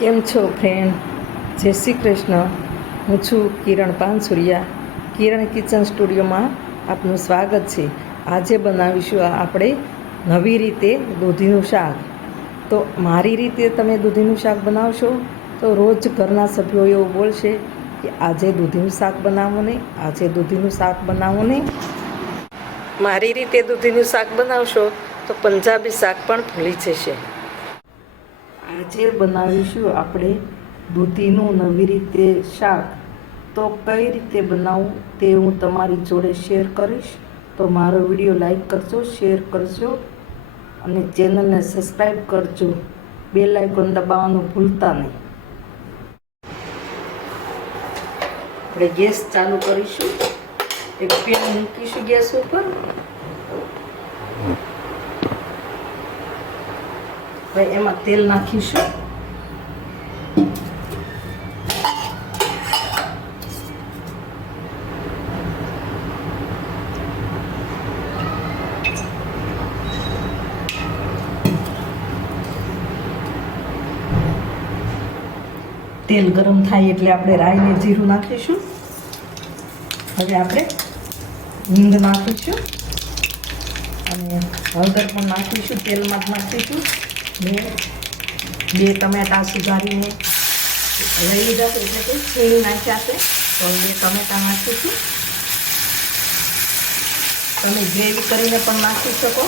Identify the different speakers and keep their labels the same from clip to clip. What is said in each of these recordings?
Speaker 1: કેમ છો ફ્રેન્ડ જય શ્રી કૃષ્ણ. હું છું કિરણ પાનસુરિયા. કિરણ કિચન સ્ટુડિયોમાં આપનું સ્વાગત છે. આજે બનાવીશું આપણે નવી રીતે દૂધીનું શાક. તો મારી રીતે તમે દૂધીનું શાક બનાવશો તો રોજ ઘરના સભ્યો એવું બોલશે કે આજે દૂધીનું શાક બનાવો ને, આજે દૂધીનું શાક બનાવો ને. મારી રીતે દૂધીનું શાક બનાવશો તો પંજાબી શાક પણ ભૂલી જશે. આજે બનાવીશું આપણે દૂધીનું નવી રીતે શાક. તો કઈ રીતે બનાવવું તે હું તમારી જોડે શેર કરીશ. તો મારો વીડિયો લાઈક કરજો, શેર કરજો અને ચેનલને સબસ્ક્રાઈબ કરજો. બે લાઇકોન દબાવવાનું ભૂલતા નહીં. આપણે ગેસ ચાલુ કરીશું. એક પેન મૂકીશું ગેસ ઉપર. હવે એમાં તેલ નાખીશું. તેલ ગરમ થાય એટલે આપણે રાઈ ને જીરું નાખીશું. હવે આપણે હિંગ નાખીશું. અને હળદર પણ નાખીશું, તેલમાં જ નાખીશું. બે. બે ટમેટા સુધારીને લઈ લીધા છે, એટલે કે છીણી નાખ્યા છે. તો બે ટમેટા નાખીશું. તમે ગ્રેવી કરીને પણ નાખી શકો.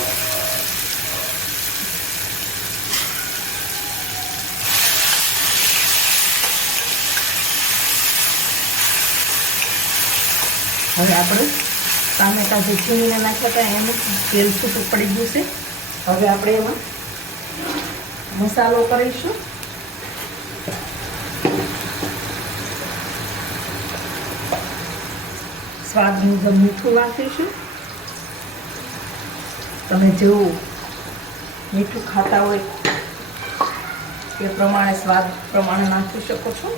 Speaker 1: હવે આપણે ટામેટા જે છીણીને નાખ્યા હતા, એનું તેલ છૂટું પડી ગયું છે. હવે આપણે એમાં મસાલો કરીશું. સ્વાદ મુજબ મીઠું નાખીશું તમે જેવું મીઠું ખાતા હોય એ પ્રમાણે સ્વાદ પ્રમાણે નાખી શકો છો.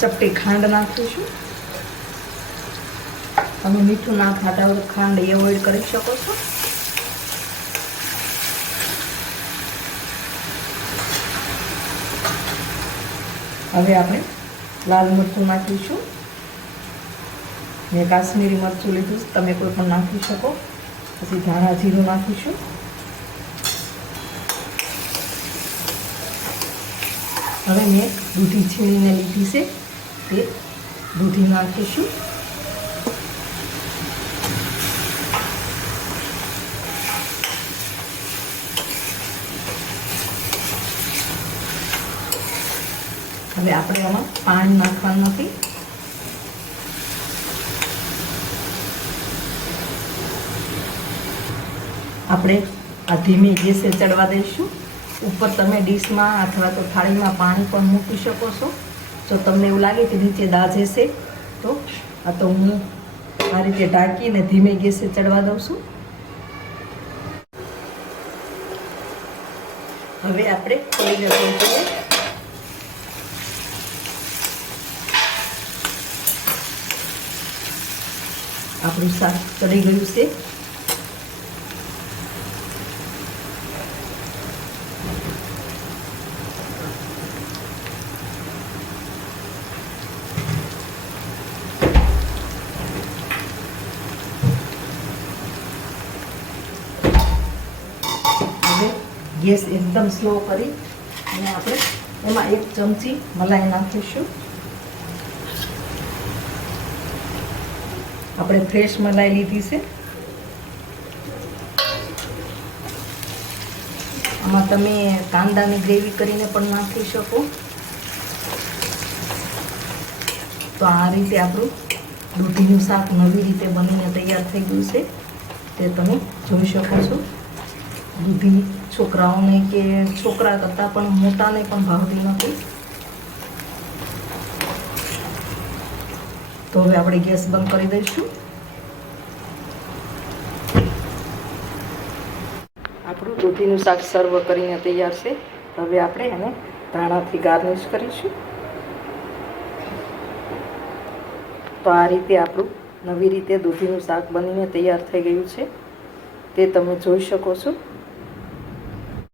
Speaker 1: ચપટી ખાંડ નાખીશું. તમે મીઠું ના ખાતા હોય ખાંડ એવોઈડ કરી શકો છો. હવે આપણે લાલ મરચું નાખીશું. મેં કાશ્મીરી મરચું લીધું તમે કોઈ પણ નાખી શકો. પછી ધાણા જીરું નાખીશું. હવે મેં દૂધી છીણીને લીધી છે, તે દૂધી નાખીશું. હવે આપણે આમાં પાણી નાખવાનું નથી. આપણે આ ધીમે ગેસે ચડવા દઈશું. ઉપર તમે ડીશમાં અથવા તો થાળીમાં પાણી પણ મૂકી શકો છો. જો તમને એવું લાગે કે નીચે દાઝ હશે તો આ તો હું આ રીતે ઢાંકીને ધીમે ગેસે ચડવા દઉં છું. હવે આપણે ખોલીને આપણું શાક ચડી ગયું છે. હવે ગેસ એકદમ સ્લો કરી અને આપણે એમાં એક ચમચી મલાઈ નાખીશું. આપણે ફ્રેશ મલાઈ લીધી છે. આમાં તમે કાંદાની ગ્રેવી કરીને પણ નાખી શકો. તો આ રીતે આપણું દૂધીનું શાક નવી રીતે બનીને તૈયાર થઈ ગયું છે. તે તમે જોઈ શકો છો. દૂધી છોકરાઓને કે છોકરા કરતાં પણ મોટાને પણ ભાવતી નથી. તો હવે આપણે ગેસ બંધ કરી દઈશું. આપણું દૂધીનું શાક સર્વ કરીને તૈયાર છે. હવે આપણે એને ધાણાથી ગાર્નિશ કરીશું. તો આ રીતે આપણું નવી રીતે દૂધીનું શાક બનીને તૈયાર થઈ ગયું છે. તે તમે જોઈ શકો છો.